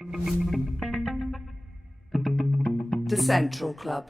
The Central Club.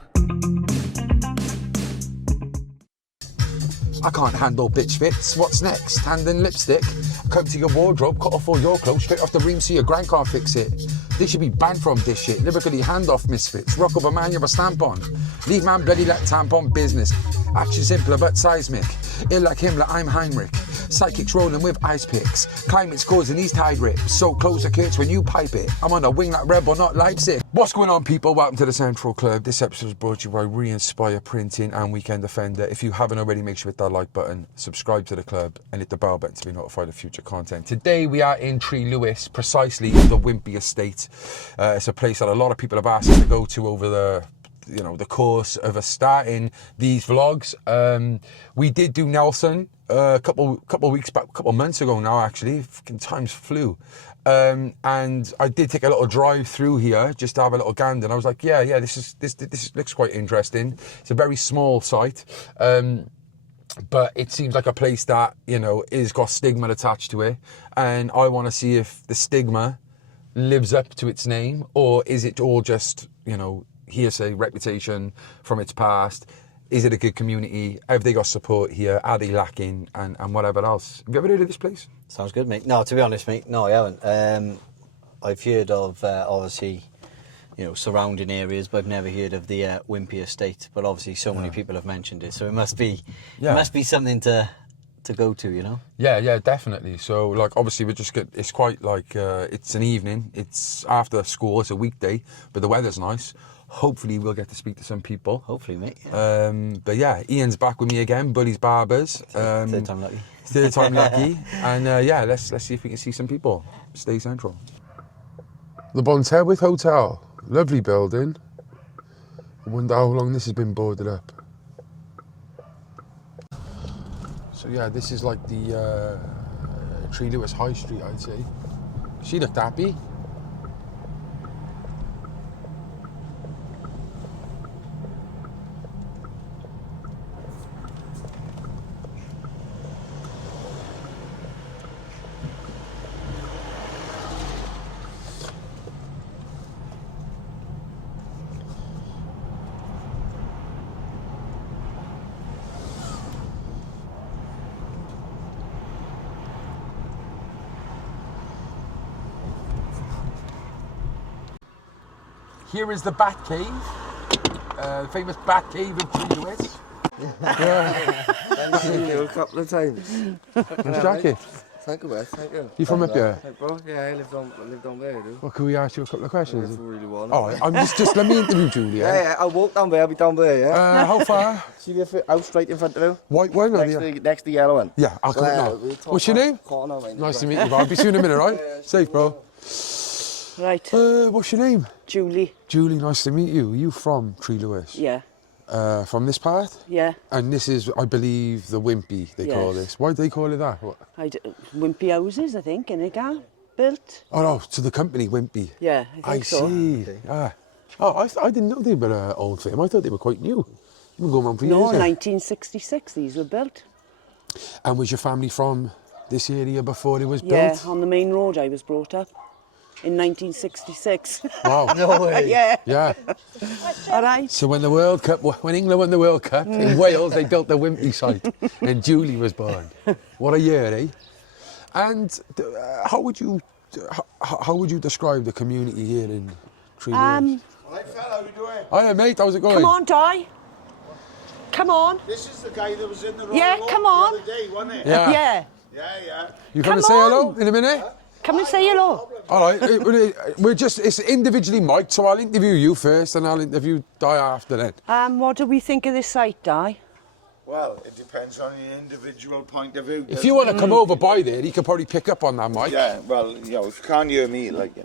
I can't handle bitch fits. What's next? Hand and lipstick? Come to your wardrobe, cut off all your clothes, straight off the ream so your gran can't fix it. They should be banned from this shit. Lyrically hand off misfits. Rock over man, you're a stamp on. Leave man bloody like tampon business. Action simpler but seismic. Ill like him like I'm Heinrich. Psychics rolling with ice picks. Climate's causing these tide rips. So close the curtains when you pipe it. I'm on a wing like Rebel, not Leipzig. What's going on, people? Welcome to the Central Club. This episode is brought to you by Re-Inspire Printing and Weekend Defender. If you haven't already, make sure you hit that like button, subscribe to the club, and hit the bell button to be notified of future content. Today we are in TRELEWIS, precisely the Wimpy Estate. It's a place that a lot of people have asked us to go to over the course of us starting these vlogs. We did do Nelson a couple weeks back, a couple months ago now actually. Fucking times flew. And I did take a little drive through here just to have a little gander, and I was like, yeah, this looks quite interesting. It's a very small site, but it seems like a place that, is got stigma attached to it, and I want to see if the stigma lives up to its name, or is it all just, hearsay, reputation from its past? Is it a good community? Have they got support here? Are they lacking? And whatever else. Have you ever heard of this place? Sounds good, mate. No, to be honest, mate, no, I haven't. I've heard of, obviously, surrounding areas, but I've never heard of the Wimpey Estate. But obviously so many people have mentioned it, so it must be something to go to, Yeah, definitely. So, obviously we're just good. It's quite it's an evening. It's after school. It's a weekday, but the weather's nice. Hopefully we'll get to speak to some people. Hopefully, mate. But yeah, Ian's back with me again, Bully's Barbers. Third time lucky. Third time lucky. And let's see if we can see some people. Stay central. The Bonterwith Hotel. Lovely building. I wonder how long this has been boarded up. So yeah, this is like the TRELEWIS High Street, I'd say. She looked happy. Here is the Bat Cave, famous Bat Cave of TRELEWIS. I've seen you a couple of times. Nice jacket. Thank you, mate. Thank you. You from up here? Hey, bro. Yeah, I lived on there, dude. Well, can we ask you a couple of questions? If you really want. Oh, I'm just let me interview Julia. Yeah, I'll walk down there. I'll be down there, yeah? How far? See the house straight in front of you? White one or Next to the yellow one. Yeah, I'll come now. What's your name? Corner, mate. Nice to meet you, bro. I'll be soon in a minute, right? Safe, bro. Right. What's your name? Julie. Julie, nice to meet you. Are you from TRELEWIS? Yeah. From this part? Yeah. And this is, I believe, the Wimpy, they call this. Why do they call it that? What? Wimpy houses, I think, in it, built. Oh, no, to the company, Wimpy. Yeah, I think so. I see. Okay. Ah. Oh, I didn't know they were an old firm. I thought they were quite new. You've been going on for years. No, 1966 these were built. And was your family from this area before it was built? Yeah, on the main road I was brought up. In 1966. Wow. No way. Yeah. Yeah. All right. So when England won the World Cup in Wales, they built the Wimpy site, and Julie was born. What a year, eh? And how would you describe the community here in TRELEWIS? Hi fella, how you doing? Hiya mate, how's it going? Come on, Di. Come on. This is the guy that was in the wrong Yeah, road come on. the other day, wasn't it? Yeah. Yeah. Yeah. You Come come to say on. hello in a minute? Come and say hello. All right, it's individually mic'd, so I'll interview you first and I'll interview Di after that. What do we think of this site, Di? Well, it depends on your individual point of view. If you want to come over by there, he could probably pick up on that mic. Yeah, well, if you can't hear me, well,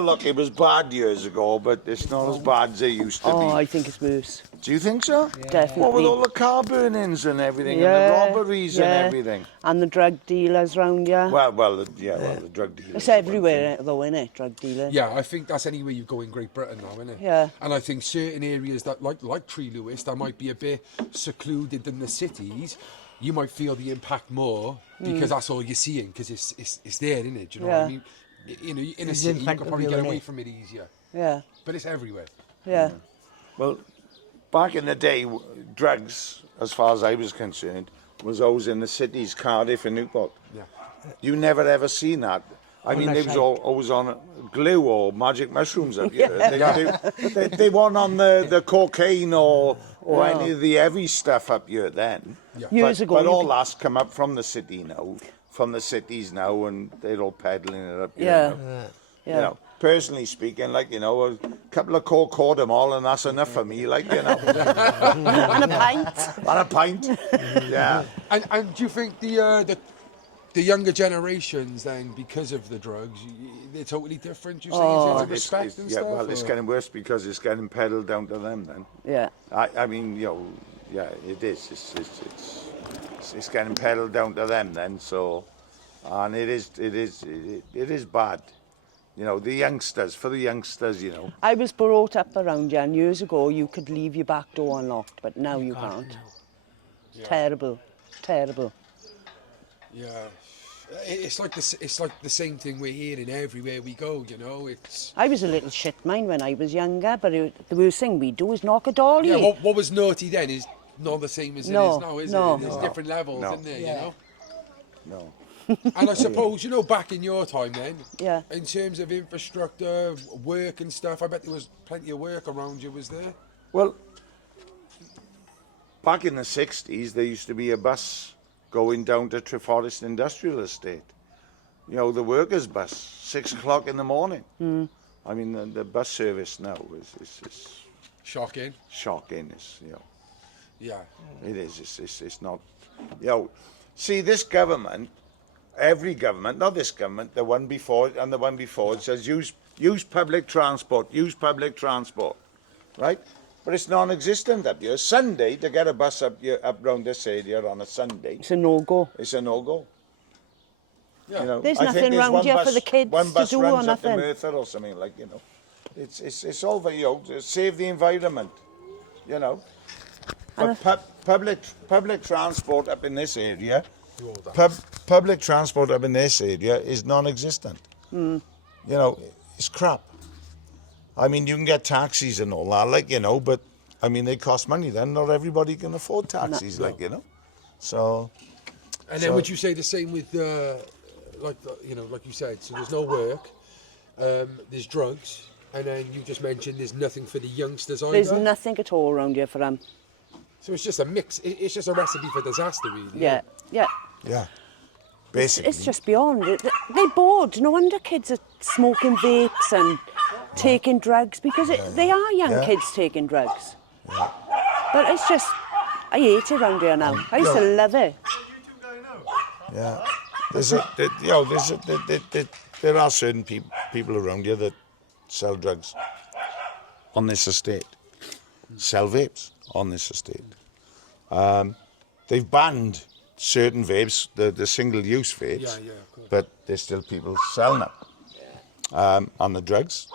look, it was bad years ago, but it's not as bad as it used to be. Oh, I think it's worse. Do you think so? Yeah. Definitely. What with all the car burnings and everything, and the robberies and everything? And the drug dealers round here. The drug dealers. It's everywhere, though, isn't it, drug dealers? Yeah, I think that's anywhere you go in Great Britain now, isn't it? Yeah. And I think certain areas that, like TRELEWIS, that might be a bit secluded in the cities, you might feel the impact more because that's all you're seeing, because it's there, isn't it? Do you know what I mean? You know, in a city, you can probably get away from it easier. Yeah. But it's everywhere. Yeah. Well, back in the day, drugs, as far as I was concerned, was always in the cities, Cardiff and Newport. Yeah. You never ever seen that. I mean, they was always on glue or magic mushrooms up here. They weren't on the cocaine or any of the heavy stuff up here then. Yeah. Years ago. But all that's come up from the city now, from the cities now, and they're all peddling it up here. Yeah. Now. Yeah. You know, personally speaking, like, you know, a couple of cordamol and that's enough for me, like, you know. And a pint. And a pint. Yeah. And do you think the younger generations then, because of the drugs, they're totally different? Do you say in terms of respect and stuff? Yeah, well, it's getting worse because it's getting peddled down to them then. Yeah. I mean, you know, yeah, it is. It's getting peddled down to them then. So, and it is bad. You know, for the youngsters, you know. I was brought up around here, and years ago you could leave your back door unlocked, but now you can't. Yeah. Terrible. Terrible. Yeah. It's like the same thing we're hearing everywhere we go, you know. I was a little shit mind when I was younger, but the worst thing we do is knock a door. Yeah, what was naughty then is not the same as it is now, is it? There's different levels, isn't there, you know? No. And I suppose, you know, back in your time then, Yeah. in terms of infrastructure, work and stuff, I bet there was plenty of work around you, was there? Well, back in the 60s, there used to be a bus going down to Treforest Industrial Estate. You know, the workers' bus, 6 o'clock in the morning. I mean, the bus service now is Shocking. shocking. It's, you know, Yeah. it is. It's not, you know, see, this government, every government, not this government, the one before it and the one before it says use public transport, right? But it's non-existent up here. Sunday, to get a bus up round this area on a Sunday, It's a no-go. it's a no-go. Yeah. You know, There's I think nothing round one here for bus- the kids one to bus do or runs up to nothing. Merthyr or something, like, you know. It's all for, you know, to save the environment, you know. But public transport up in this area, public transport up in this area is non-existent. You know, it's crap. I mean, you can get taxis and all that, like, you know, but I mean, they cost money. Then not everybody can afford taxis, like, you know. So. And then would you say the same with, you know, like you said, so there's no work, there's drugs, and then you just mentioned there's nothing for the youngsters either? There's nothing at all around here for them. So it's just a mix, it's just a recipe for disaster, really. Yeah. Yeah. Yeah. Basically. It's just beyond it. They're bored. No wonder kids are smoking vapes and taking drugs, because they are young kids taking drugs. Yeah. But it's just, I hate it around here now. I used to love it. Yeah. There are certain people around here that sell drugs on this estate, sell vapes on this estate. They've banned certain vapes, the single-use vapes, of course. but there's still people selling them. On the drugs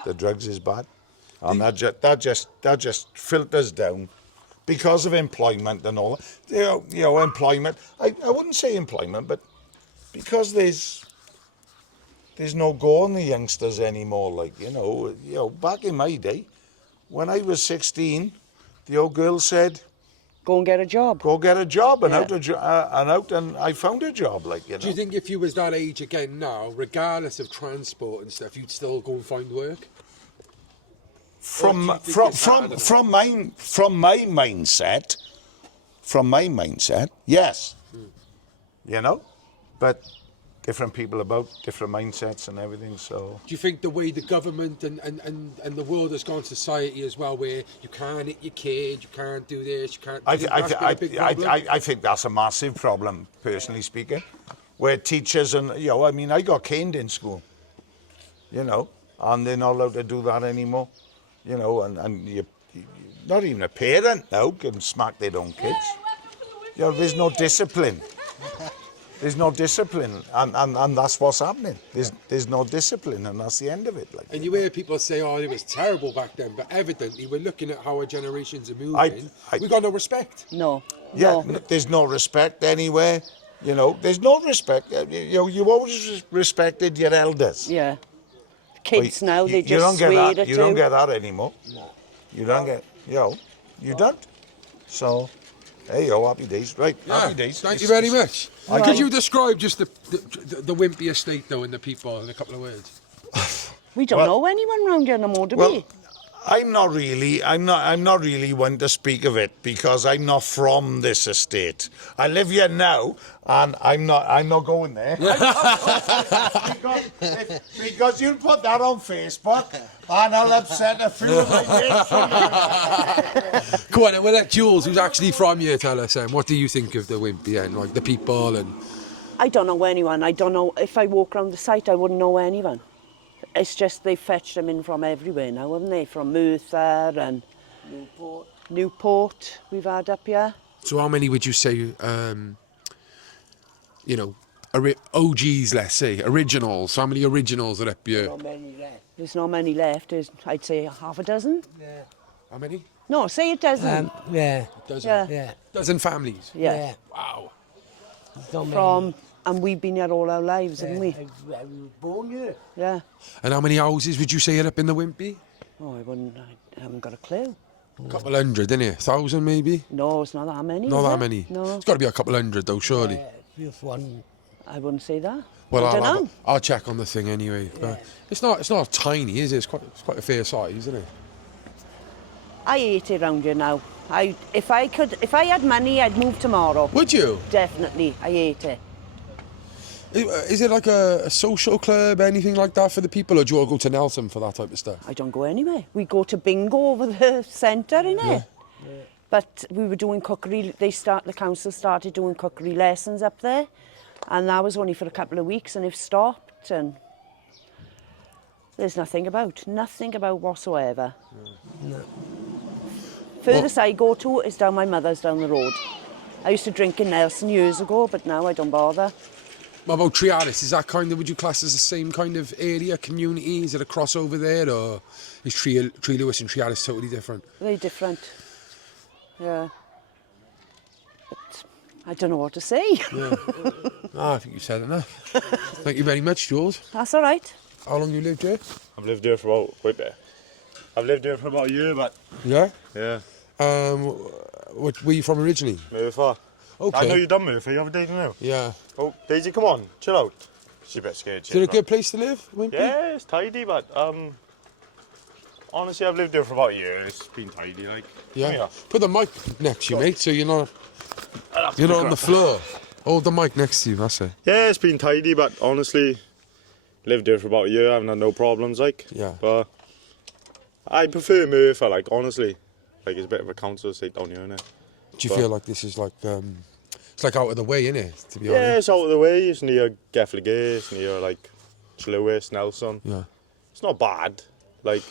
is bad, and that just filters down because of employment and all that. You know, employment. I wouldn't say employment, but because there's no go on the youngsters anymore. Like, you know, back in my day, when I was 16, the old girl said, Go and get a job. "Go get a job," and and I found a job. Like, you know. Do you think if you was that age again now, regardless of transport and stuff, you'd still go and find work? From my mindset, yes. You know, but different people about different mindsets and everything. So, Do you think the way the government and the world has gone, society as well, where you can't hit your kid, you can't do this, you can't... I think that's a massive problem, personally speaking, where teachers and, you know, I mean, I got caned in school, you know, and they're not allowed to do that anymore, you know, and you not even a parent now can smack their own kids. You know, there's no discipline. There's no discipline, and that's what's happening. There's no discipline, and that's the end of it. Like, and you hear people say, "Oh, it was terrible back then," but evidently, we're looking at how our generations are moving. We've got no respect. No. Yeah, No. there's no respect anywhere. You know, there's no respect. You know, you always respected your elders. Yeah. Kids now, they you just don't get swear that. at You don't get that anymore. No. You don't get, you don't. So, there you go, happy days. Right, happy days. Thank you very much. Could you describe just the Wimpy estate though and the people in a couple of words? We don't know anyone round here no more, do Well, we? I'm not really one to speak of it because I'm not from this estate. I live here now, and I'm not going there. because you'll put that on Facebook, and I'll upset a few of my mates. Come on, we'll let Jules, who's actually from here, tell us. What do you think of the Wimpy and like the people and? I don't know anyone. I don't know. If I walk around the site, I wouldn't know anyone. It's just they've fetched them in from everywhere now, haven't they? From Merthyr and Newport we've had up here. So how many would you say, you know, OGs, let's say, originals? How many originals are up here? Not many left. There's not many left. I'd say half a dozen. Yeah. How many? No, say a dozen. Yeah. Dozen. Yeah. Yeah. Dozen families. Yeah. Wow. Not many. From, and we've been here all our lives, haven't we? I was born here. Yeah. And how many houses would you say are up in the Wimpy? Oh, I haven't got a clue. A couple hundred, innit? 1,000 maybe? No, it's not that many. Not is that it? many. No, It's got to be a couple hundred though, surely. Just one. I wouldn't say that. Well, I don't know. I'll check on the thing anyway. But it's not tiny, is it? It's quite a fair size, isn't it? I hate it round here now. If I had money, I'd move tomorrow. Would you? Definitely, I hate it. Is it like a social club, anything like that for the people, or do you all go to Nelson for that type of stuff? I don't go anywhere. We go to bingo over the centre, innit? Yeah. But we were doing cookery. The council started doing cookery lessons up there, and that was only for a couple of weeks, and it stopped. And there's nothing about whatsoever. No. Furthest I go to is down my mother's down the road. I used to drink in Nelson years ago, but now I don't bother. What about Trellis? Is that would you class as the same kind of area, community? Is it a crossover there, or is TRELEWIS and Trellis totally different? Very different. Yeah. But I don't know what to say. Yeah. I think you said enough. Thank you very much, Jules. That's all right. How long you lived here? I've lived here for about a year, but Yeah? yeah. Where you from originally? Merthyr. Okay. I know you've done Merthyr, you have a date now. Yeah. Oh, Daisy, come on, chill out. She's a bit scared. Is it a good place to live, Wimpy? Yeah, it's tidy, but honestly, I've lived here for about a year. It's been tidy, like. Yeah. Put the mic next to you, mate, so you're not on the floor. Hold the mic next to you, that's it. Yeah, it's been tidy, but honestly, lived here for about a year. I haven't had no problems, like. Yeah. But I prefer Merthyr, like, honestly. Like, it's a bit of a council estate down here, innit? Do you feel like this is like, it's like out of the way, innit, to be Yeah, honest? it's out of the way. It's near Gefflegate, it's near, like, TRELEWIS, Nelson. Yeah. It's not bad. Like,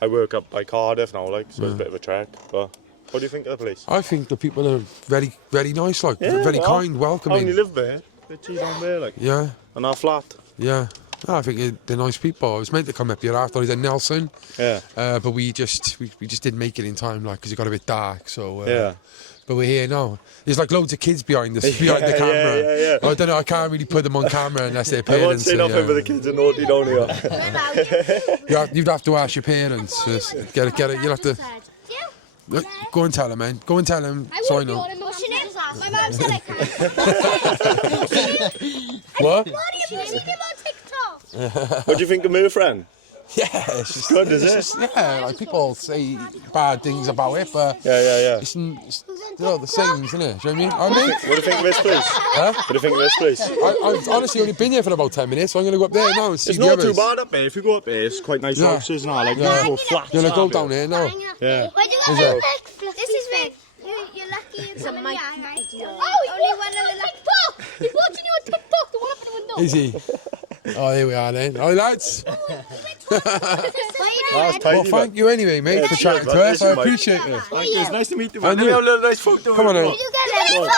I work up by Cardiff now, like, so it's a bit of a trek. But what do you think of the place? I think the people are very, very nice, like, very kind, I welcoming. only live there. Bit cheap down there, like. Yeah, And our flat. yeah. No, I think they're nice people. I was meant to come up here after I was in Nelson, Yeah. but we just didn't make it in time, like, because it got a bit dark. So Yeah. But we're here now. There's like loads of kids behind the camera. Yeah. I don't know. I can't really put them on camera unless their I parents. won't say nothing, but the kids are naughty down here. You'd have to ask your parents. Just get it. You'll have to. Look, go and tell them, man. Go and tell them. So I know. My mum said I can't. What? What are you posting on TikTok? What do you think of Merthyr? Yeah, it's just Good, is it? Yeah, like people say bad things about it, but Yeah. it's they're all the same, isn't it? Do you know what I mean? What do you think of this place? Huh? What do you think of this place? I've honestly only been here for about 10 minutes, so I'm going to go up there now and see It's the not others. too bad up there. If you go up there, it's quite nice Yeah. houses now. Like, Yeah. beautiful flats. You're going to go down here now. Yeah. Where do you Is go? it? This is big. You're lucky it's a mic. Right? Oh, only one of the TikTok. He's watching you on TikTok. The one up in the window. Is he? Oh, here we are then. All right, lads. That's tidy, Well, thank you anyway, mate, for chatting to us. I appreciate it. Thank you. It's nice to meet you. And Man. you. Have a little nice photo. Come on in. You get a photo.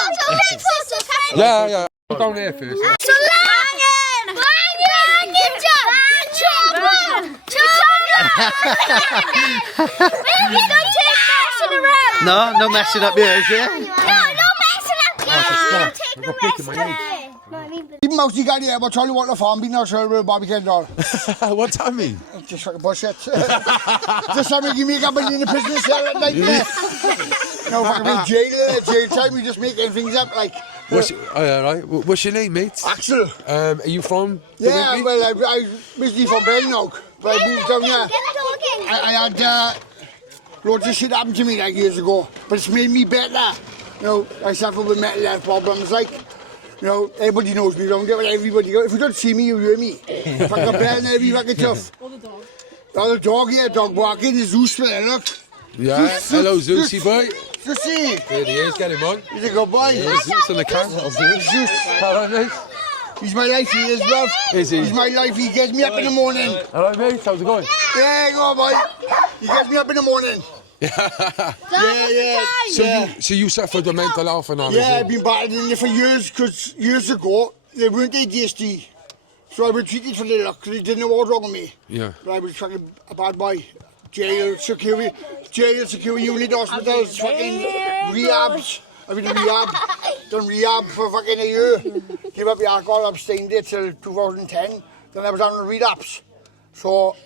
Yeah. Go down here first. So Langen! Don't take messing around! No messing up yours, yeah? No, got pick in my head. Even mouse you got here, but tell you what the farm be not sure about Bobby Kendall. What's that mean? Just fucking bullshit. Just trying to give me a couple in the prison cell at night. No fucking jail time, we just making things up like. What's your name, mate? Axel. Are you from? Yeah, well, I originally from Belnock, but I moved down here. I had loads of shit happen to me like years ago, but it's made me better. You know, I suffer with mental health problems, like, you know, everybody knows me around here, but everybody, if you don't see me, you hear me. Fucking bell and every fucking tough. Oh, the dog here, dog barking, the Zeus there, look. Yeah, hello Zeusy boy. Zeusy. There he is, get him on. He's a good boy. Yeah, Zeus on the camera. Zeus. Hello, mate. He's my life, he is, bruv. Is he? He's my life, he gets me up in the morning. Hello, mate, how's it going? Yeah, go boy. He gets me up in the morning. Yeah. So you suffered with mental health and all this? Yeah, I've been battling it for years, because years ago, they weren't ADHD. So I was treated for little, because they didn't know what was wrong with me. Yeah. But I was fucking a bad boy. Jail, security unit, hospitals, fucking rehabs. I've been in rehab, done rehab for fucking a year. Gave up the alcohol, abstained it till 2010. Then I was on the relapse. So,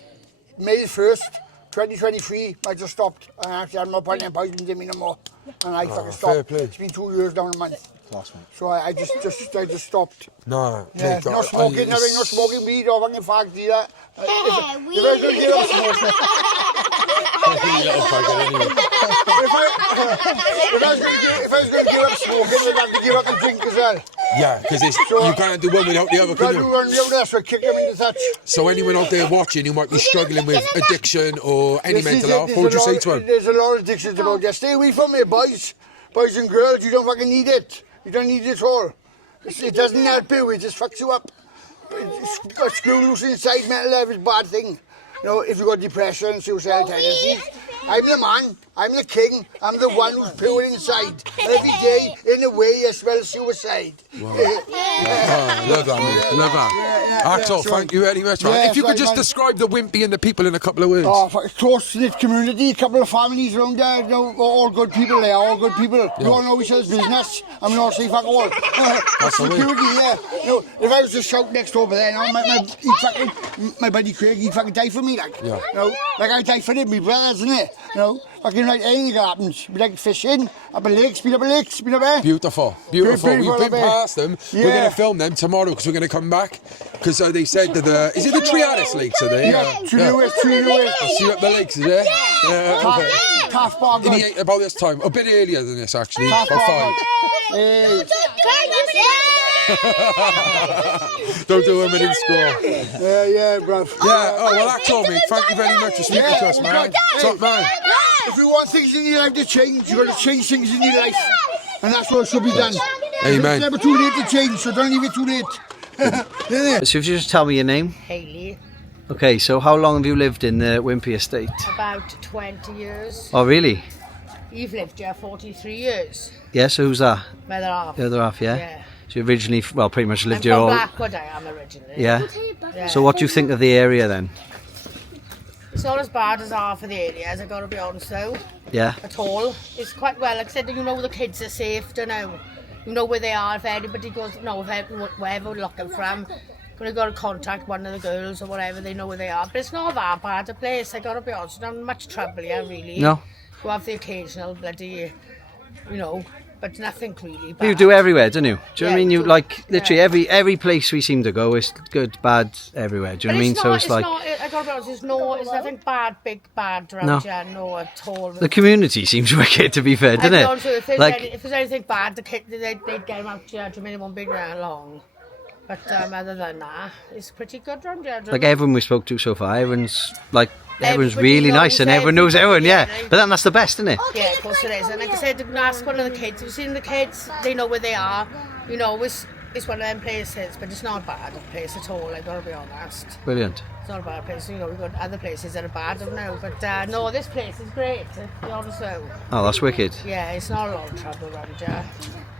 May 1st, 2023, I just stopped. And I actually had no point in poisoning in me no more. And I fucking stopped. Fair play. It's been 2 years down a month. So I just stopped. No, yeah, no smoking, no smoking weed or fucking fags either. Weed. If I was going to give up smoking. If I was going to give up smoking, I'd have to give up the drink as well. Yeah, because you can't do one without the other, can you? You can't do one without the other, so I kick them in the touch. So anyone out there watching who might be struggling with addiction or any mental health, what would you say to them? There's a lot of addictions about there. Stay away from it, boys. Boys and girls, you don't fucking need it. You don't need it at all. It doesn't help you, it just fucks you up. It's got screw loose inside, mental health is a bad thing. You know, if you've got depression, suicidal tendencies, I'm the man, I'm the king, I'm the one who's pure inside. Every day, in a way, I smell suicide. Wow. Love that, mate. Love that. Axel, thank you very much, man. Yeah, if you could just describe the Wimpy and the people in a couple of words. Oh, close-knit community, a couple of families around there, you know, all good people there, all good people. We all know each other's business, and we all say fuck all. That's security, yeah. You know, if I was to shout next over there, you know, my buddy Craig, he'd fucking die for me, like. Yeah. You know, like I die for him, my brothers, isn't it? You know, fucking like anything happens. We like fishing, up a lake, speed up a lake, speed up there. Beautiful. We've been past them. Yeah. We're going to film them tomorrow because we're going to come back. Because they said that is it the Trellis lakes are they? Yeah, Trelewis. See you at the lakes, is it? Yeah. Half bar. In the, about this time, a bit earlier than this actually. Half bar. Don't do them in score. Yeah, bruv. Yeah, oh well, that's all, mate. Thank you very much for speaking to us, man. Top man. If you want things in your life to change, you've got to change things in your life. And that's what should be done. Amen. It's never too late to change, so don't leave it too late. So if you just tell me your name. Hayley. Okay, so how long have you lived in the Wimpy Estate? About 20 years. Oh, really? You've lived here 43 years. Yeah, so who's that? My other half. The other half, yeah? Yeah. So you originally, well, pretty much lived I'm here from all... Blackwood, I am originally. Yeah. Yeah. So what do you think of the area then? It's not as bad as half of the areas, I've got to be honest though. Yeah. At all. It's quite well, like I said, you know the kids are safe, don't know. You know where they are, if anybody goes, no, wherever we're looking from, when you got to contact one of the girls or whatever, they know where they are. But it's not that bad a place, I got to be honest, not much trouble here really. No. You have the occasional bloody, you know, but nothing really bad. You do everywhere, don't you? Do you know what I mean? You do, like literally every place we seem to go is good, bad, everywhere. Do you know what I mean? So it's like I got to be honest, there's nothing bad, big bad around here, no at all. the community seems wicked, to be fair, doesn't it? Also, if there's, like if there's anything bad, they'd get them out here. I mean, it won't be very long. But other than that, it's pretty good around here. like everyone we spoke to so far, everyone's everyone's Everybody really nice and everyone knows everyone, yeah. right? But then that's the best, isn't it? Yeah, of course it is. And like I said, ask one of the kids. You've seen the kids, they know where they are. You know, it's one of them places, but it's not a bad place at all, I've got to be honest. Brilliant. It's not a bad place. You know, we've got other places that are bad, I don't know. But no, this place is great, to be honest though. Oh, that's wicked. Yeah, it's not a lot of trouble around here.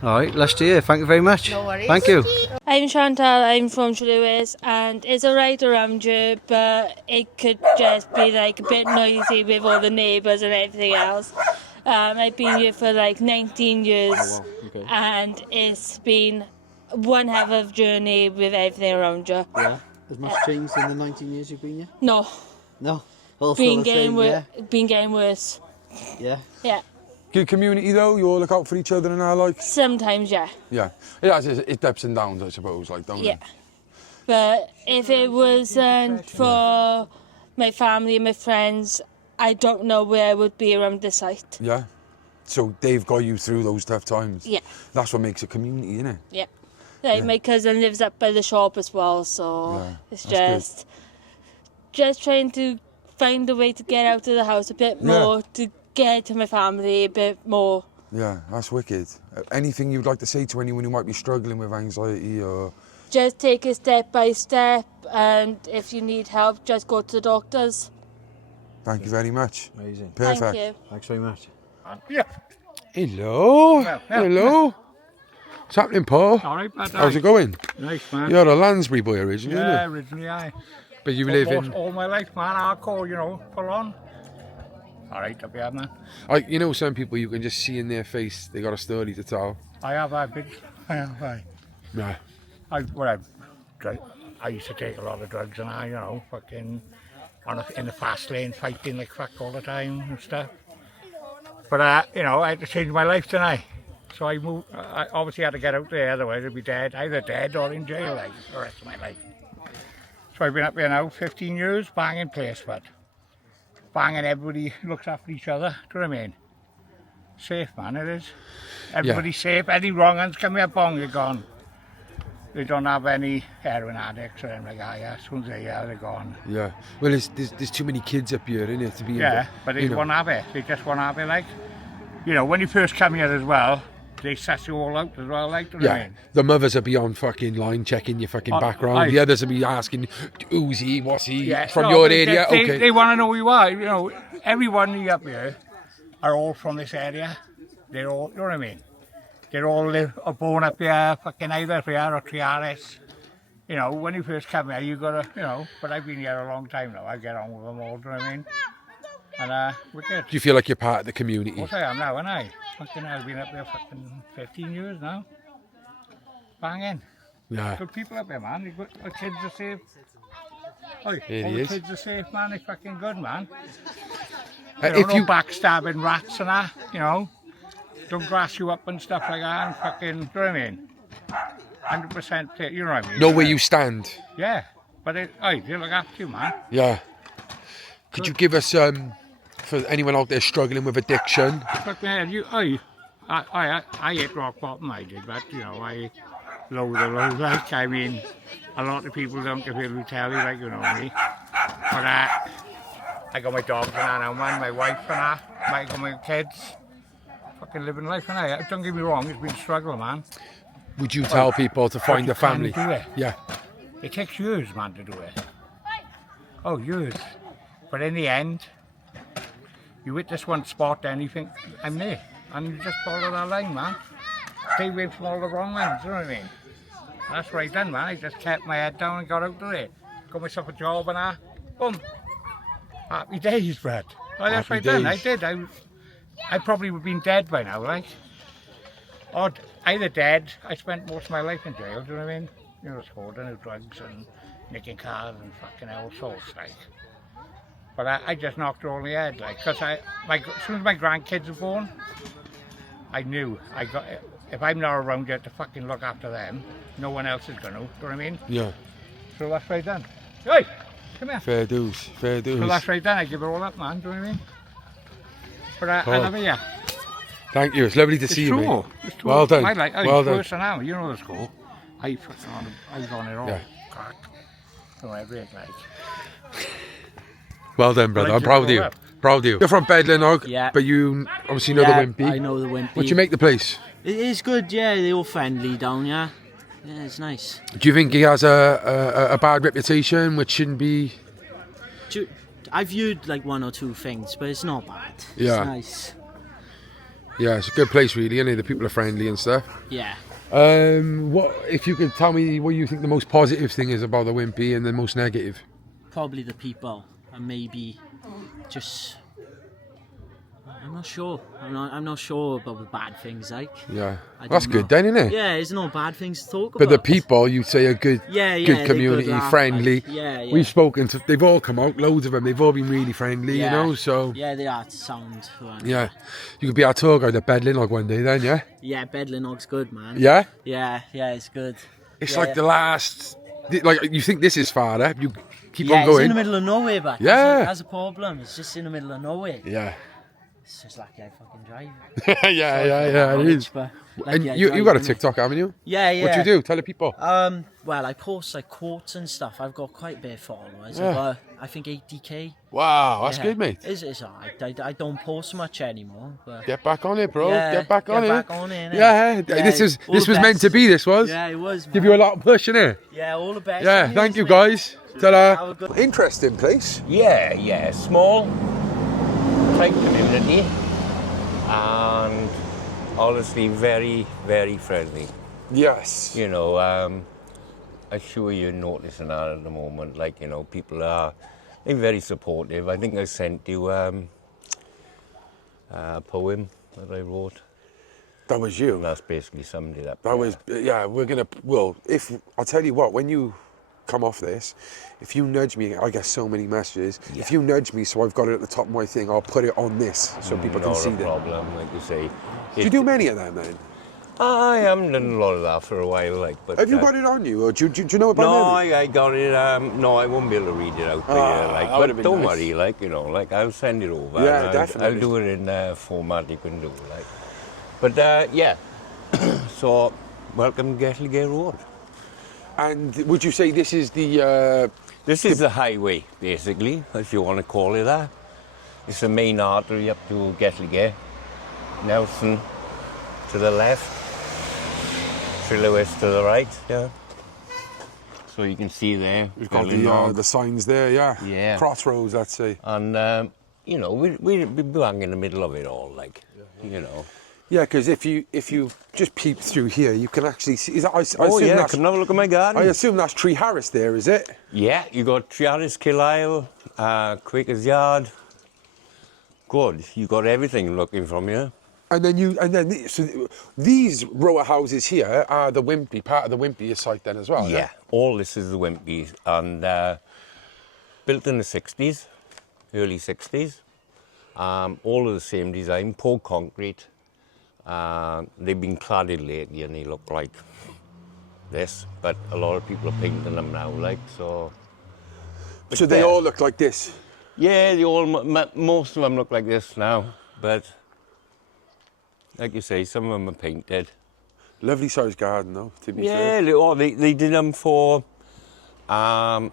All right, last to you. Thank you very much. No worries. Thank you. I'm Chantal, I'm from TRELEWIS, and it's alright around here, but it could just be like a bit noisy with all the neighbours and everything else. I've been here for like 19 years. Oh, wow. Okay. And it's been one hell of a journey with everything around you. Yeah. Has much changed in the 19 years you've been here? No. No. All still the same, yeah? Been getting worse. Yeah. Yeah. Good community though. You all look out for each other and all, like. Sometimes, yeah. Yeah. It's ups and downs, I suppose, like, don't Yeah. it? But if it wasn't for my family and my friends, I don't know where I would be around the site. Yeah. So they've got you through those tough times. Yeah. That's what makes a community, isn't it? Yeah. Like my cousin lives up by the shop as well, so Yeah, it's that's just trying to find a way to get out of the house a bit more, to get to my family a bit more. Yeah, that's wicked. Anything you'd like to say to anyone who might be struggling with anxiety or... Just take it step by step, and if you need help, just go to the doctors. Thank you very much. Amazing. Perfect. Thank you. Thanks very much. Yeah. Hello. Hello. What's happening, Paul? All right, but How's it going? Nice, man. You're a Lansbury boy originally, Yeah, aren't you? originally I. But you live in... all my life, man. Hardcore, you know, full on. All right, up here, man. You know, some people you can just see in their face they got a story to tell. I have, I have. Yeah. I used to take a lot of drugs and you know, fucking in the fast lane fighting like fuck all the time and stuff. But, you know, I had to change my life tonight. So I moved, I obviously had to get out there, otherwise I'd be dead, either dead or in jail like the rest of my life. So I've been up here now 15 years, banging place, but banging, everybody looks after each other, do you know what I mean? Safe, man, it is. Everybody's safe, any wrong hands come here, bong, you're gone. They don't have any heroin addicts or anything like that, yeah. As soon as they're gone. Yeah. Well, there's too many kids up here, isn't it, to be... Yeah, but they won't have it. They just won't have it, like. You know, when you first come here as well, they suss you all out as well, like, do you know what I mean? The mothers will be on fucking line checking your fucking background. The others will be asking, who's he, what's he, from your area? Okay. They want to know who you are. You know, everyone up here are all from this area. They're all, you know what I mean? They're all born up here, fucking either here or Trellis. You know, when you first come here, you got to, you know, but I've been here a long time now. I get on with them all, do you know what I mean? And we're good. Do you feel like you're part of the community? Of course I am now, and I. Fucking I've been up here fucking 15 years now. Banging. Yeah. Good people up here, man. The kids are safe. Oh, all Here he the is. kids are safe, man. They're fucking good, man. If No you backstabbing rats and that, you know. Don't grass you up and stuff like that and fucking, do you know what I mean? 100%, you know what I mean? know where you stand. Yeah, but they look after you, man. Yeah. Could you give us, for anyone out there struggling with addiction? Look, man, I hit rock bottom, I did, but, you know, I low the low, like, I mean, a lot of people don't get able to tell you, like, you know me. But I got my dogs and that now, man, my wife and that, I got my kids. Fucking living life, and don't get me wrong, it's been a struggle, man. Would you tell people to find a family? Do it. Yeah. It takes years, man, to do it. Oh, years. But in the end, you hit this one spot and you think, I'm there. And you just follow that line, man. Stay away from all the wrong ones, you know what I mean? That's what I done, man. I just kept my head down and got out of it. Got myself a job and that. Boom. Happy days, Brad. Oh, that's what I done. I did. I probably would have been dead by now, like. Or either dead. I spent most of my life in jail, do you know what I mean? You know, scoring drugs and nicking cars and fucking all sorts, like. But I just knocked her on the head, like, because as soon as my grandkids were born, I knew if I'm not around here to fucking look after them, no one else is going to, do you know what I mean? Yeah. So that's what I done. Hey, come here. Fair dues, fair dues. So that's what I done. I give it all up, man, do you know what I mean? But I love it, yeah. Thank you. It's lovely to see you, mate. It's true. Well done. Well done. First now, you know the school. I was on it all. Yeah. Crack. So every like. Well done, brother. I'm proud of you. Proud of you. You're from Bedlinog, Yeah. but you obviously know the Wimpy. I know the Wimpy. What do you make the place? It is good, yeah. They're all friendly down here. Yeah, it's nice. Do you think he has a bad reputation, which shouldn't be? I've heard like one or two things, but it's not bad. Yeah. It's nice. Yeah, it's a good place, really, isn't it? The people are friendly and stuff. Yeah. What if you could tell me what you think the most positive thing is about the Wimpy and the most negative? Probably the people, and maybe just I'm not sure. I'm not sure about the bad things, like. Yeah. I That's don't good know. then, isn't it? Yeah, there's no bad things to talk But about. the people, you say, are good, Yeah, yeah, good they're community, good laugh, friendly. like, yeah, yeah. We've spoken to, they've all come out, loads of them. They've all been really friendly, yeah. you know, so. Yeah, they are sound. Fun. Yeah. You could be our tour guide at Bedlinog one day then, yeah? Yeah, Bedlinog's good, man. Yeah? Yeah, it's good. It's yeah, like the last, like, you think this is far, eh? You keep yeah, on going. it's in the middle of nowhere, but yeah. that's a problem. It's just in the middle of nowhere. Yeah. It's just like I fucking drive. yeah, it is. But, and you got a TikTok, haven't you? Yeah. What do you do? Tell the people. Well, I post like quotes and stuff. I've got quite a bit of followers. Yeah. I've got, I think 80k. Wow, that's good, mate. It's alright. I don't post much anymore. But get back on it, bro. Yeah, get back on it. Innit? Yeah, this was meant to be. This was. Yeah, it was. Give you a lot of push, innit? Yeah, all the best. Yeah, thank you, guys. Ta-da. Interesting place. Yeah, small, tight community, and honestly very, very friendly. Yes. You know, I'm sure you're noticing that at the moment. Like, you know, people they're very supportive. I think I sent you a poem that I wrote. That was you. And that's basically summed it up. That was, yeah. I'll tell you what. When you come off this, if you nudge me, I get so many messages. Yeah. If you nudge me, so I've got it at the top of my thing, I'll put it on this so people can see Not a it. problem, like you say. Do you do many of them then? I haven't done a lot of that for a while, like. But have you got it on you, or do you know about No, I got it. No, I won't be able to read it out for you, like. that would've But been don't nice. worry, like, you know, like I'll send it over. Yeah, and definitely. I'll do it in format you can do, like. But yeah, so welcome to Gettlege Road. And would you say this is the? This is the highway, basically, if you want to call it that. It's the main artery up to Gettlege. Nelson to the left. TRELEWIS to the right, yeah. So you can see there. We've got the signs there, yeah. Yeah. Crossroads, I'd say. And you know, we bang in the middle of it all, like, you know. Yeah, because if you just peep through here, you can actually see. Is that, I Oh assume yeah, that's, come and have a look at my garden. I assume that's Tree Harris there, is it? Yeah, you got Triaris, Killisle, Quaker's Yard. Good, you got everything looking from here. And then so these row of houses here are the Wimpy, part of the Wimpy site then as well. Yeah, all this is the Wimpy, and built in the 60s, early 60s. All of the same design, poured concrete. They've been cladded lately and they look like this, but a lot of people are painting them now, like, so. So they all look like this? Yeah, most of them look like this now, but like you say, some of them are painted. Lovely sized garden though, to be Yeah, fair. they did them for, you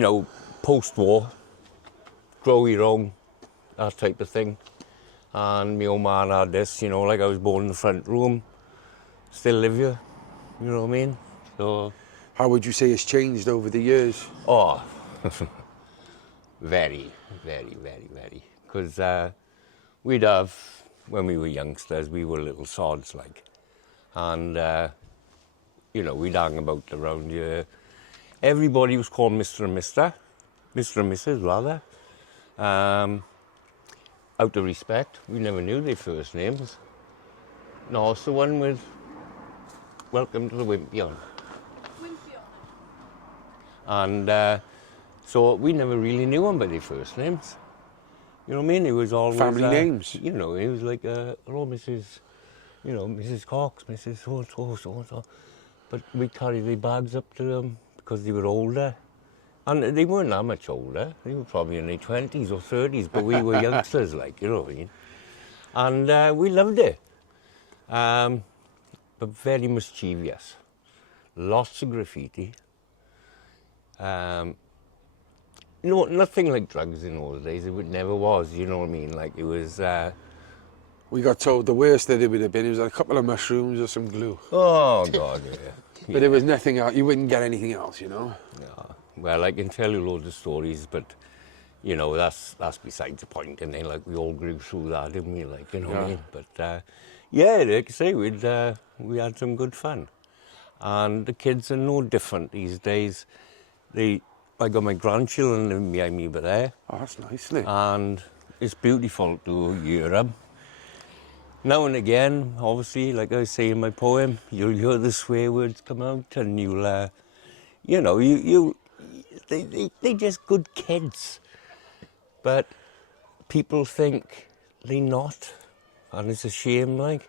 know, post-war, grow your own, that type of thing. And my old man had this, you know, like I was born in the front room, still live here, you know what I mean? So. How would you say it's changed over the years? Oh, very, very, very, very. Because we'd have, when we were youngsters, we were little sods, like. And, you know, we'd hang about around here. Everybody was called Mr. and Mr. Mr. and Mrs. rather. Out of respect, we never knew their first names. No, it's the one with welcome to the Wimpy on. And so we never really knew them by their first names. You know what I mean? It was always family names. You know, it was like, hello, Mrs. You know, Mrs. Cox, Mrs. So. But we carried their bags up to them because they were older. And they weren't that much older. They were probably in their 20s or 30s, but we were youngsters, like, you know what I mean? And we loved it. But very mischievous. Lots of graffiti. No, nothing like drugs in those days. It never was, you know what I mean? Like, it was... We got told the worst that it would have been, it was a couple of mushrooms or some glue. Oh, God, yeah. But there was nothing else, you wouldn't get anything else, you know? Yeah. Well, I can tell you loads of stories, but, you know, that's besides the point. And then, like, we all grew through that, didn't we? Like, you know what I mean? But, yeah, like I say, we had some good fun. And the kids are no different these days. I got my grandchildren living behind me over there. Oh, that's nice, isn't it? And it's beautiful to hear them. Now and again, obviously, like I say in my poem, you'll hear the swear words come out, and you'll, you know, they just good kids. But people think they're not, and it's a shame, like.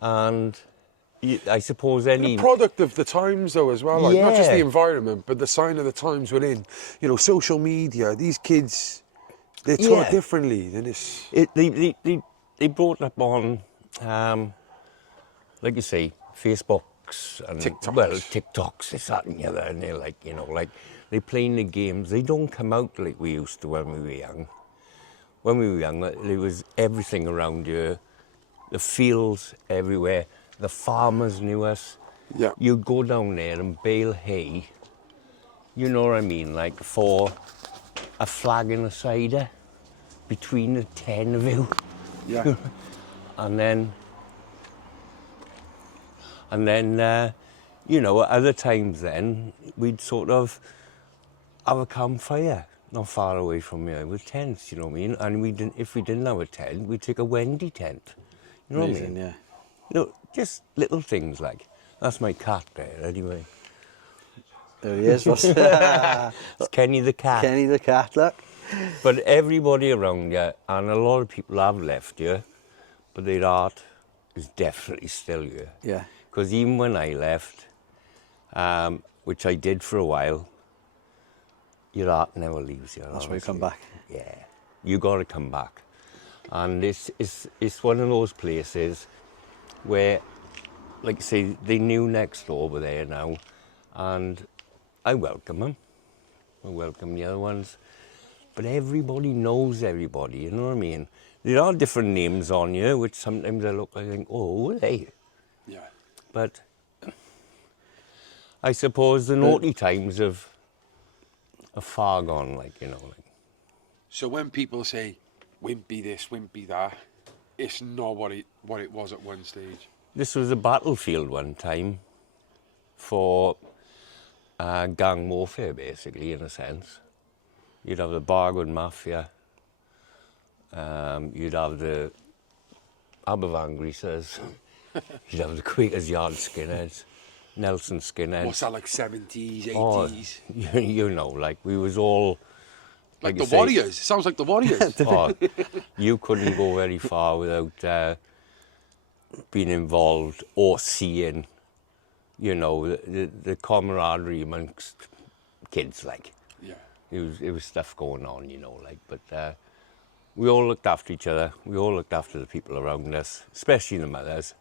And I suppose any... The product of the times, though, as well. Like, not just the Yeah. environment, but the sign of the times we're in. You know, social media, these kids, they're taught differently than this. They brought up on, like you say, Facebooks and TikToks, this, that and the other, and they're like, you know, like, they're playing the games. They don't come out like we used to when we were young. When we were young, there was everything around you, the fields everywhere, the farmers knew us. Yeah. You'd go down there and bale hay, you know what I mean, like for a flag and a cider between the 10 of you. Yeah. and then, you know, at other times then, we'd sort of have a campfire not far away from here with tents, you know what I mean? And if we didn't have a tent, we'd take a Wendy tent. You know what I mean? Yeah. You know, just little things like, that's my cat there anyway. There he is. It's Kenny the cat. Kenny the cat, look. But everybody around here, and a lot of people have left here, but their art is definitely still here. Yeah. Because even when I left, which I did for a while, your art never leaves you. That's why you come back. Yeah, you got to come back. And it's one of those places where, like I say, they knew next door over there now, and I welcome them. I welcome the other ones. But everybody knows everybody, you know what I mean? There are different names on here, which sometimes I think, oh, who are they? Yeah. But I suppose the naughty times are far gone, like, you know. Like. So when people say, Wimpy this, Wimpy that, it's not what it was at one stage. This was a battlefield one time for gang warfare, basically, in a sense. You'd have the Bargood Mafia, you'd have the Aberfan Greasers, you'd have the Quakers Yard Skinheads, Nelson Skinheads. What's that, like 70s, 80s? Oh, you know, like we was all... Like the Warriors? Sounds like the Warriors. Oh, you couldn't go very far without being involved or seeing, you know, the camaraderie amongst kids, like. Yeah. It was stuff going on, you know, like, but we all looked after each other. We all looked after the people around us, especially the mothers.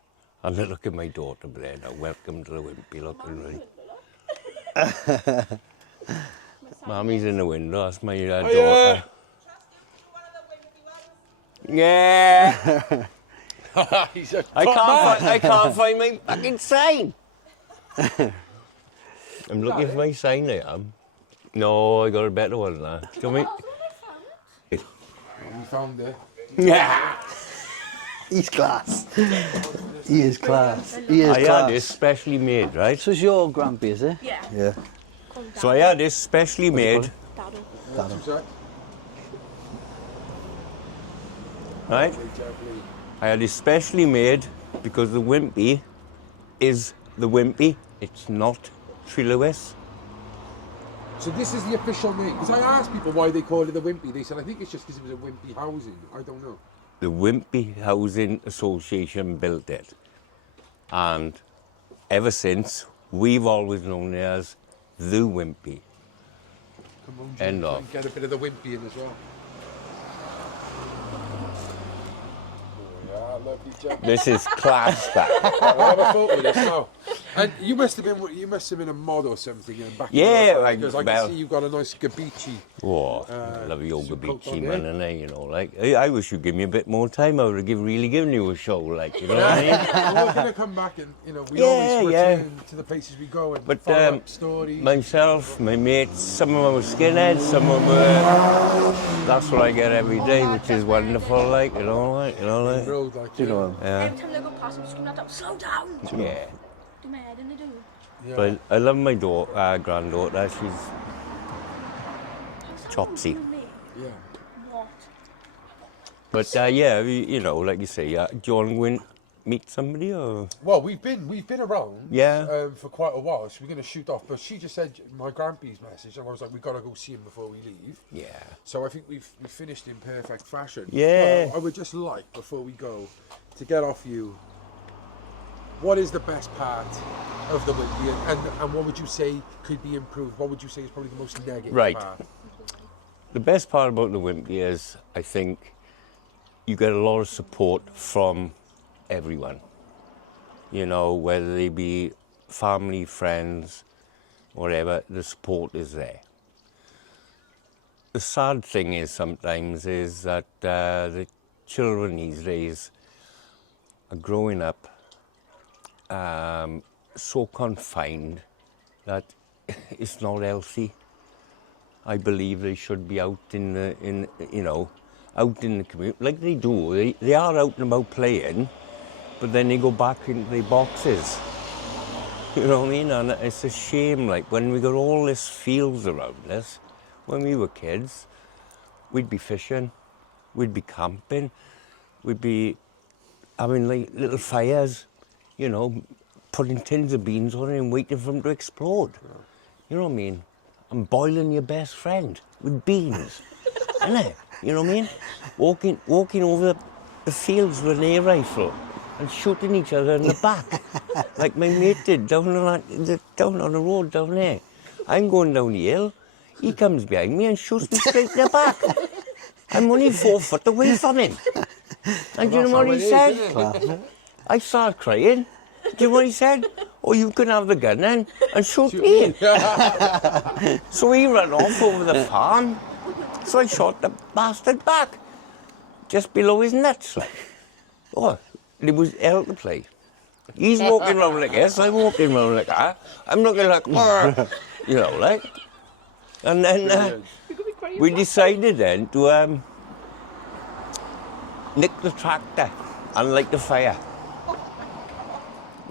And look at my daughter there now. Welcome to the Wimpy, looking right. Mommy's in the window. That's my daughter. Yeah. He's a I can't find my fucking sign. I'm looking for my sign there. No, I got a better one now. Do you want me? We found it. Yeah. He's class. He is class. He is I class. had this specially made, right? So it's your Grampy, is it? Yeah. Yeah. So I had this specially made. Dado. Right? I had this specially made because the Wimpy is the Wimpy. It's not TRELEWIS. So this is the official name. Because I asked people why they called it the Wimpy. They said, I think it's just because it was a Wimpy housing. I don't know. The Wimpy Housing Association built it. And ever since, we've always known it as the Wimpy. Come on, End try of. and get a bit of the Wimpy in as well. Oh, yeah, lovely job. This is class, that. I'll have a photo of this now. And you must have been a mod or something back in Yeah, the because I can see you've got a nice gabici. Oh, I love your gabici, on man, there. and you know, like, I wish you'd give me a bit more time. I would have really given you a show, like, you know what I mean? Well, we're going to come back and, you know, we always return to the places we go and follow up stories. Myself, my mates, some of them were skinheads, some of them were... That's what I get every day, which is wonderful, like, you know, like... Road, like, you know, Every time they go past, I'm screaming at them, slow down! Yeah. Do my head and they do. Yeah. But I love my granddaughter, she's chopsy. Yeah. What? But yeah, you know, like you say, do you want to go and meet somebody or? Well, we've been around. Yeah. For quite a while, so we're going to shoot off. But she just said my grandpa's message, and I was like, we got to go see him before we leave. Yeah. So I think we've finished in perfect fashion. Yeah. But I would just like, before we go, to get off you. What is the best part of the Wimpy, and what would you say could be improved? What would you say is probably the most negative part? The best part about the Wimpy is, I think, you get a lot of support from everyone. You know, whether they be family, friends, whatever, the support is there. The sad thing is sometimes is that the children these days are growing up so confined that it's not healthy. I believe they should be out in the out in the community like they do. They are out and about playing, but then they go back into their boxes. You know what I mean? And it's a shame. Like when we got all this fields around us, when we were kids, we'd be fishing, we'd be camping, we'd be having like little fires. You know, putting tins of beans on it and waiting for them to explode. You know what I mean? And boiling your best friend with beans, innit? You know what I mean? Walking over the fields with an air rifle and shooting each other in the back, like my mate did down on the road down there. I'm going down the hill, he comes behind me and shoots me straight in the back. I'm only 4 foot away from him. And do you know what he said? I started crying. Do you know what he said? Oh, you can have the gun then and shoot me. So he ran off over the farm. So I shot the bastard back, just below his nuts. Oh, it was hell to play. He's walking around like this, I'm walking around like that. I'm looking like, you know, like. And then we decided then to nick the tractor and light the fire.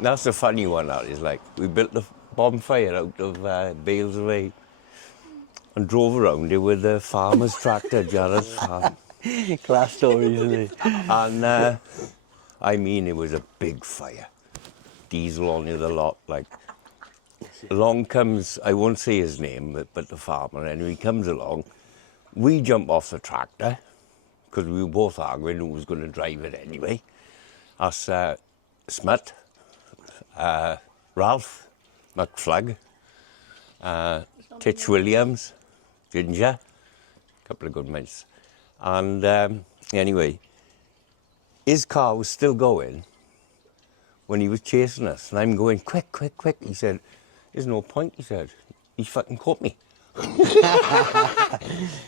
That's the funny one, that is. Like, we built the bonfire out of bales of hay and drove around it with the farmer's tractor, Jared's farm. Class stories, isn't it? And, I mean, it was a big fire. Diesel on it a lot, like. Along comes, I won't say his name, but the farmer, and he comes along. We jump off the tractor, because we were both arguing who was going to drive it anyway. Us, Smut, Ralph, McFlug, Titch Williams, Ginger, a couple of good mates. And anyway, his car was still going when he was chasing us. And I'm going, quick, quick, quick. He said, there's no point, he said. He fucking caught me.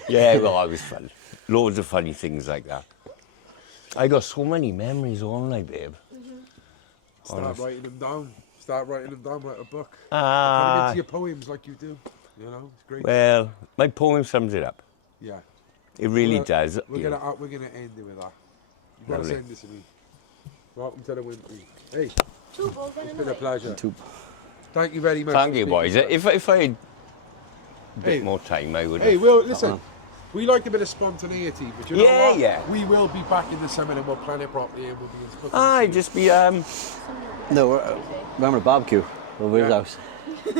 Yeah, well, it was fun. Loads of funny things like that. I got so many memories, all night, babe. Start writing them down. Start writing them down like a book. Put Ah. them into your poems like you do. You know, it's great. Well, my poem sums it up. Yeah. It really does. We're yeah. gonna end it with that. You've got to Lovely. send this to me. Welcome to the Wimpy. Hey, Two balls in it's a been a minute. pleasure. Thank you very much. Thank you, boys. If I had a bit Hey. more time, I would. Hey, well, listen. We like a bit of spontaneity, but you know Yeah, what? yeah. We will be back in the summer and we'll plan it properly and we'll be in Scotland. Aye, just be No, we're having a barbecue over his house.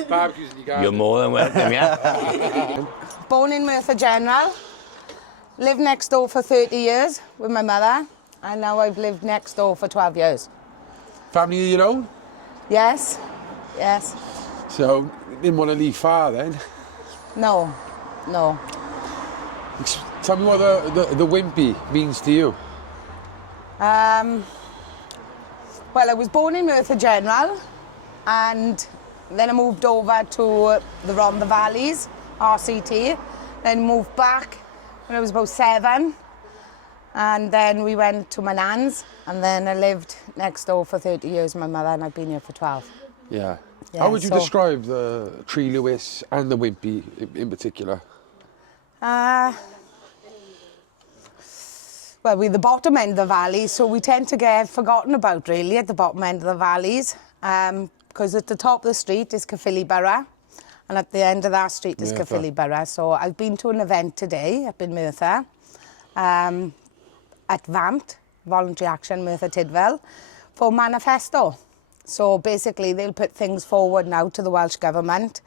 Barbecues in your garden. You're more than welcome, yeah. Born in Merthyr General, lived next door for 30 years with my mother, and now I've lived next door for 12 years. Family of your own? Yes, yes. So, didn't want to leave far then. No, no. Tell me what the Wimpy means to you. Well, I was born in Merthyr General, and then I moved over to the Rhondda Valleys, RCT, then moved back when I was about 7, and then we went to my nan's, and then I lived next door for 30 years with my mother, and I've been here for 12. Yeah. Yeah, How would you so- describe the TRELEWIS and the Wimpy in particular? Well, we're the bottom end of the valley, so we tend to get forgotten about, really, at the bottom end of the valleys. Because at the top of the street is Caerphilly Borough, and at the end of that street is Merthyr. Caerphilly Borough. So I've been to an event today up in Merthyr. at VAMT, Voluntary Action Merthyr Tydfil, for manifesto. So basically they'll put things forward now to the Welsh Government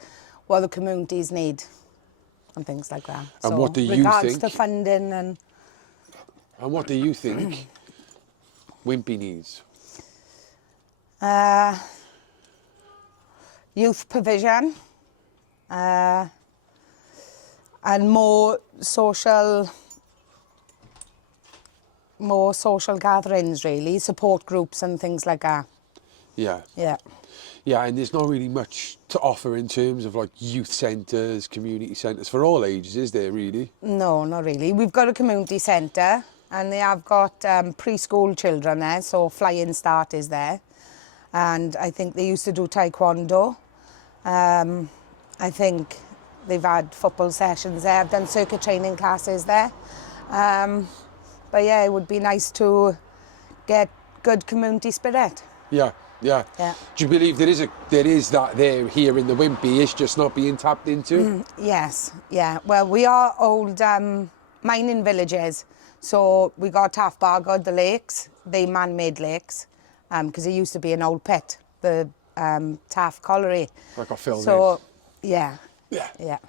what the communities need and things like that. And so what do you regards think? to funding and what do you think Wimpy needs? youth provision and more social gatherings, really, support groups and things like that. Yeah. Yeah. Yeah, and there's not really much to offer in terms of like youth centres, community centres for all ages, is there really? No, not really. We've got a community centre and they have got preschool children there, so Flying Start is there. And I think they used to do taekwondo. I think they've had football sessions there. I've done circuit training classes there. But yeah, it would be nice to get good community spirit. Yeah. Yeah. Yeah. Do you believe there is that there here in the Wimpy? It's just not being tapped into? Yes, yeah. Well, we are old mining villages. So we got Taff Bargod, the lakes, they man-made lakes, because it used to be an old pit, the Taff Colliery. Like I filled So, yeah. Yeah. Yeah.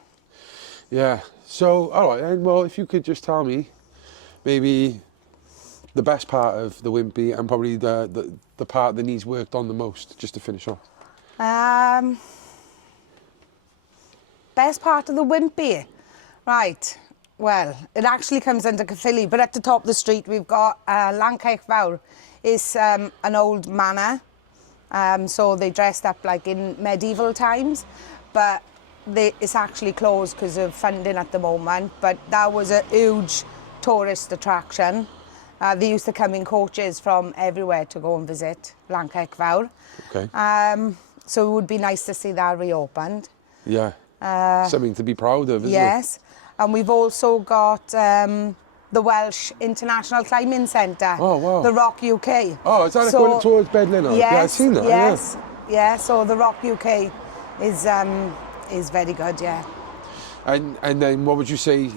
Yeah. So, all right, then, well, if you could just tell me maybe the best part of the Wimpy and probably the part that needs worked on the most, just to finish off. Best part of the Wimpy? Right. Well, it actually comes under Caerphilly, but at the top of the street we've got Lancaich Fawr. It's an old manor, so they dressed up like in medieval times, but it's actually closed because of funding at the moment, but that was a huge tourist attraction. They used to come in coaches from everywhere to go and visit Lancaich Fawr. Okay. So it would be nice to see that reopened. Yeah. Something to be proud of, isn't it? Yes. And we've also got the Welsh International Climbing Centre. Oh, wow. The Rock UK. Oh, is that going towards Bedlin? Yes, yeah, I've seen that. Yes, yeah. So the Rock UK is very good, yeah. And then what would you say?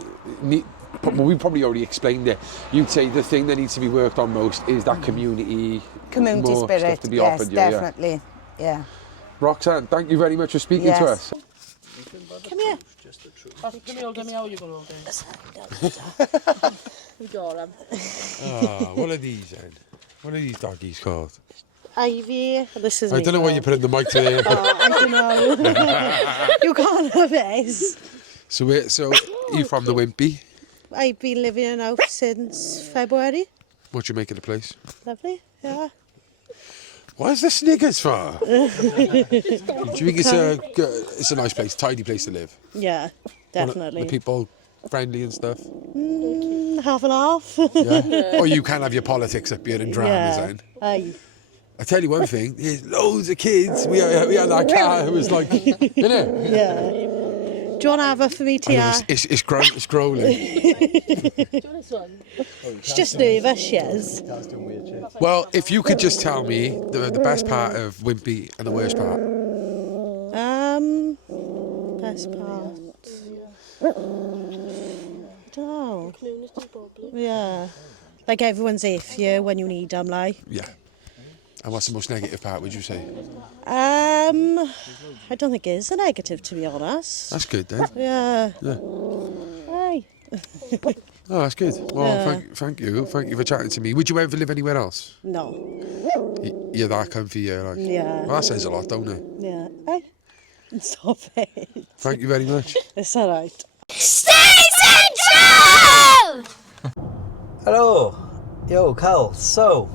Well, we probably already explained it. You'd say the thing that needs to be worked on most is that community more spirit. Stuff to be yes, offered. definitely. Yeah. Roxanne, thank you very much for speaking to us. Come here. Give me all you're going to We got them. What are these then? What are these doggies called? Ivy. This is I don't know why you put in the mic today. I don't know. You can't have this. So you from the Wimpy? I've been living here now since February. What do you make of the place? Lovely, yeah. What is the sniggers for? Do you think it's a nice place, tidy place to live? Yeah, definitely. The people friendly and stuff? Half and half. Yeah. Or you can have your politics up here and dramas then. Aye. I tell you one thing, there's loads of kids. We had that car who was like, innit? Yeah. Do you want to have her for me, Tia? It's growling. She's just nervous, she is. Well, if you could just tell me the best part of Wimpy and the worst part. Best part. I don't know. Yeah. Like everyone's here for you when you need them, like. Yeah. And what's the most negative part, would you say? I don't think it is a negative, to be honest. That's good then. Yeah. Aye. Oh, that's good. Well, thank you. Thank you for chatting to me. Would you ever live anywhere else? No. You're that comfy, yeah. Like. Yeah. Well, that says a lot, don't it? Yeah. Aye. Stop it. Thank you very much. It's all right. Stay Central! Hello. Yo, Carl. So,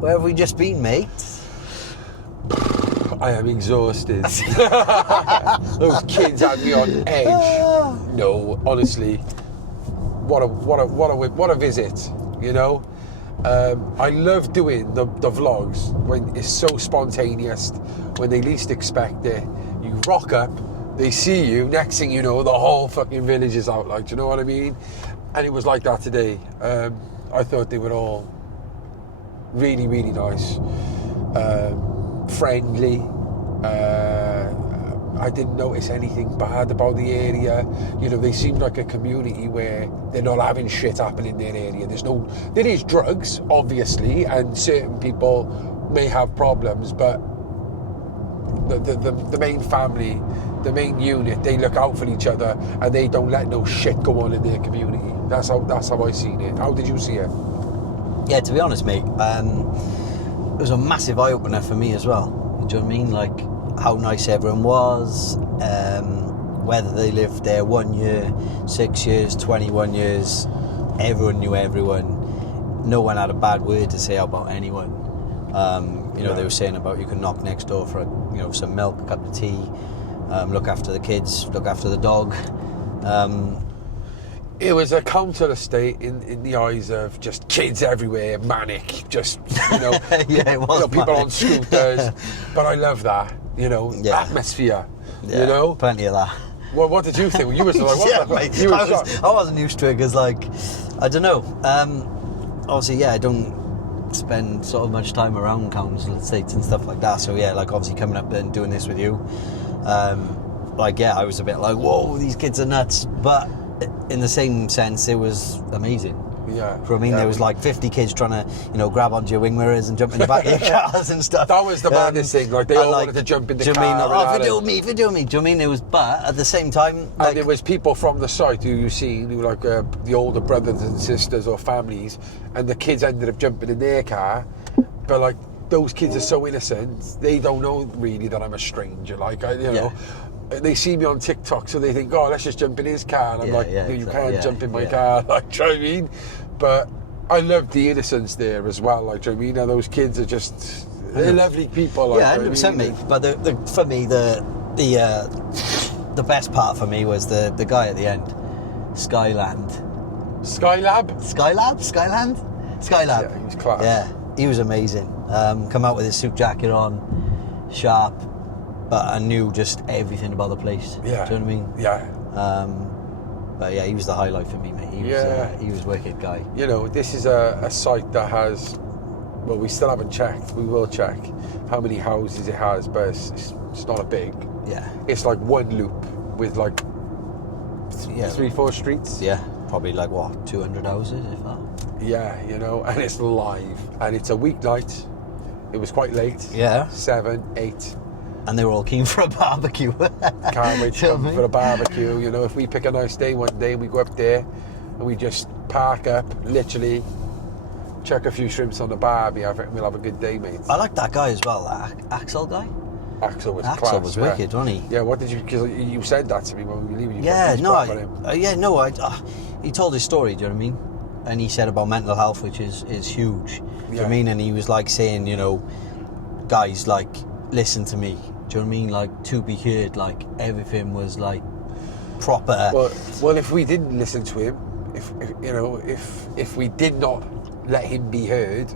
where have we just been, mate? I am exhausted. Those kids had me on edge. No, honestly, what a visit, you know. I love doing the vlogs when it's so spontaneous, when they least expect it. You rock up, they see you, next thing you know, the whole fucking village is out, like, do you know what I mean? And it was like that today. I thought they were all really, really nice, friendly, I didn't notice anything bad about the area. You know, they seem like a community where they're not having shit happen in their area. There is drugs, obviously, and certain people may have problems, but the main family, the main unit, they look out for each other and they don't let no shit go on in their community. That's how I seen it. How did you see it? Yeah, to be honest, mate, it was a massive eye-opener for me as well. Do you know what I mean? Like, how nice everyone was, whether they lived there 1 year, 6 years, 21 years, everyone knew everyone. No one had a bad word to say about anyone. You know, they were saying about you can knock next door for some milk, a cup of tea, look after the kids, look after the dog. It was a counter estate in the eyes of just kids everywhere, manic, just, Yeah, it was people manic. on scooters. But I love that, atmosphere, Plenty of that. Well, what did you think? You were like, what Yeah, the mate, you were I wasn't used to it because, like, I don't know. Obviously, yeah, I don't spend sort of much time around council estates and stuff like that. So yeah, like obviously coming up and doing this with you, I was a bit like, whoa, these kids are nuts. But in the same sense, it was amazing. Yeah. For me, there was like 50 kids trying to, grab onto your wing mirrors and jump in the back of your cars and stuff. That was the maddest thing. Like, they all wanted to jump in the car. Video me. Do you know what I mean? It was, but at the same time, and there was people from the site who you seen, who were like the older brothers and sisters or families, and the kids ended up jumping in their car. But like, those kids are so innocent, they don't know really that I'm a stranger. Like, they see me on TikTok, so they think, oh, let's just jump in his car. And I'm like, no, you can't jump in my car. Like, do you know what I mean? But I love the innocence there as well. Like, do you know what I mean? And those kids are just, they're lovely people. Like, yeah, 100%, mate. But for me, the best part for me was the guy at the end, Skylab. Yeah, he was class. Yeah, he was amazing. Come out with his suit jacket on, sharp, but I knew just everything about the place. Yeah. Do you know what I mean? Yeah. But yeah, he was the highlight for me, mate. He was a wicked guy. You know, this is a site that has, well, we still haven't checked. We will check how many houses it has, but it's not a big. Yeah. It's like one loop with like 3-4 streets. Yeah. Probably like, 200 houses, if that. Yeah, and it's live. And it's a weeknight. It was quite late. Yeah. 7, 8. And they were all keen for a barbecue. Can't wait to come for a barbecue. If we pick a nice day one day and we go up there and we just park up, literally chuck a few shrimps on the barbie, I think we'll have a good day, mate. I like that guy as well, that Axel guy. Axel was class. Axel was wicked, wasn't he? Yeah, what did you, because you said that to me when we were leaving. He told his story, do you know what I mean? And he said about mental health, which is huge. Do you know what I mean? And he was like saying, guys, like, listen to me. Do you know what I mean? Like, to be heard, like, everything was like proper. Well, if we didn't listen to him, if we did not let him be heard,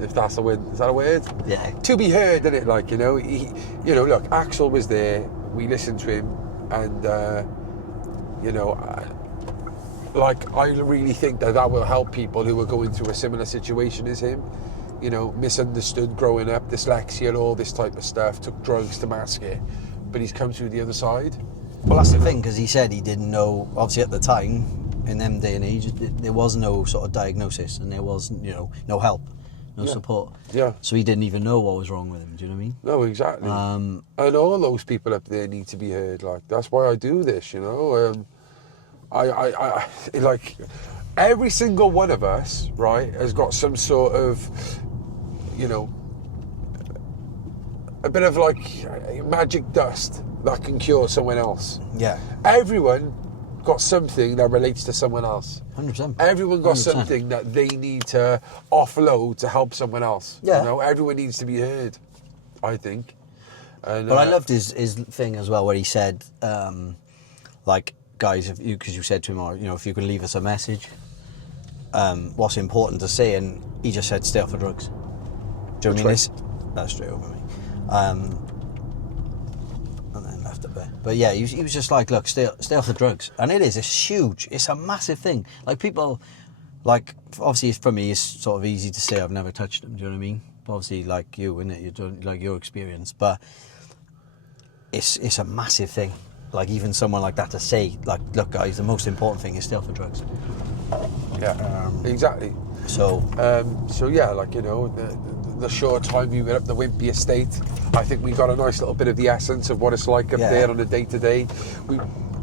if that's a word, is that a word? Yeah. To be heard, isn't it? Like, look, Axel was there. We listened to him, and I really think that will help people who are going through a similar situation as him. Misunderstood growing up, dyslexia, all this type of stuff, took drugs to mask it, but he's come through the other side. Well, that's the thing, because he said he didn't know, obviously at the time, in them day and age, there was no sort of diagnosis, and there was, no help, no support. Yeah. So he didn't even know what was wrong with him, do you know what I mean? No, exactly. And all those people up there need to be heard, like, that's why I do this, I like, every single one of us, right, has got some sort of, a bit of like magic dust that can cure someone else. Yeah. Everyone got something that relates to someone else. 100%. Everyone got 100%. something that they need to offload to help someone else. Yeah. Everyone needs to be heard, I think. And, I loved his thing as well, where he said, like, guys, because you said to him, if you could leave us a message, what's important to say, and he just said, stay off the drugs. Do you know what I mean? That's straight over me. And then left a bit. But yeah, he was just like, look, stay off the drugs. And it's a massive thing. Like, people, like, obviously for me, it's sort of easy to say I've never touched them, do you know what I mean? Obviously, like you, innit? You're doing, like, your experience. But it's a massive thing. Like even someone like that to say, like, look guys, the most important thing is still for drugs. Yeah, exactly. So yeah, like, you know, the short time we were up the Wimpey Estate, I think we got a nice little bit of the essence of what it's like up there on a day-to-day.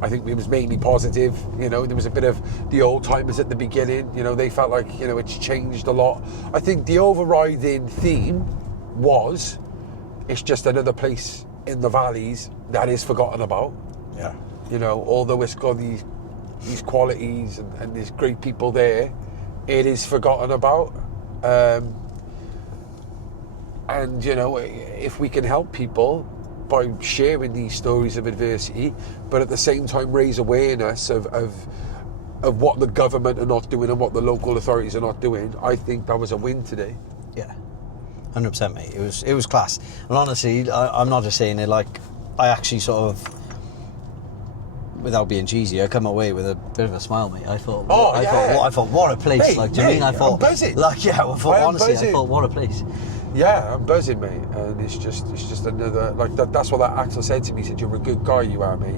I think it was mainly positive, you know. There was a bit of the old timers at the beginning, you know, they felt like, you know, it's changed a lot. I think the overriding theme was, it's just another place in the valleys that is forgotten about. Yeah. You know, although it's got these qualities and there's great people there, it is forgotten about. And, you know, if we can help people by sharing these stories of adversity, but at the same time raise awareness of what the government are not doing and what the local authorities are not doing, I think that was a win today. Yeah, 100%, mate. It was class. And honestly, I'm not just saying it, like, I actually sort of, without being cheesy, I come away with a bit of a smile, mate. I thought, I thought, what a place. Mate, like, do you mean? I thought, I'm buzzing. Like, yeah, I thought, honestly, I thought, what a place. Yeah, I'm buzzing, mate, and it's just another, like, that's what that Axel said to me. He said, you're a good guy, you are, mate.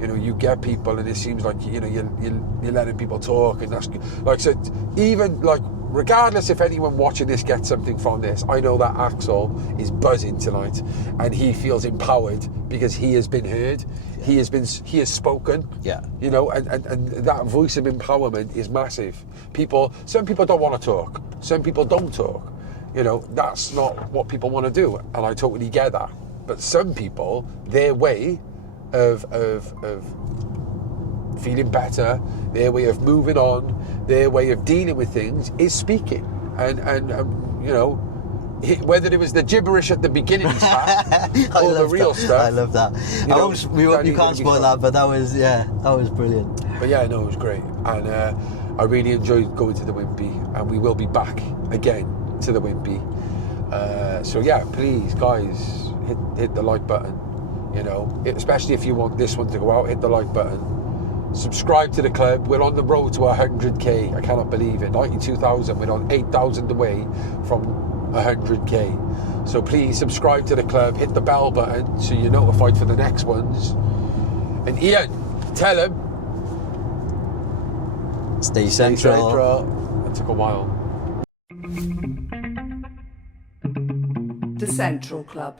You know, you get people, and it seems like, you know, you're letting people talk, and that's good. Like, so even, like, regardless if anyone watching this gets something from this, I know that Axel is buzzing tonight, and he feels empowered because he has been heard. Yeah. He has spoken. Yeah. You know, and that voice of empowerment is massive. Some people don't want to talk. Some people don't talk. You know, that's not what people want to do, and I totally get that. But some people, their way of feeling better, their way of moving on, their way of dealing with things is speaking. And you know, whether it was the gibberish at the beginning or the real stuff. I love that. You can't spoil that, but that was brilliant. But yeah, no, it was great, and I really enjoyed going to the Wimpy, and we will be back again to the Wimpy. So yeah, please guys, hit the like button, you know, especially if you want this one to go out, hit the like button, subscribe to the club. We're on the road to 100k. I cannot believe it. 92,000. We're on 8,000 away from 100k. So please subscribe to the club, hit the bell button so you're notified for the next ones. And Ian, tell him, stay central. That took a while. The Central Club.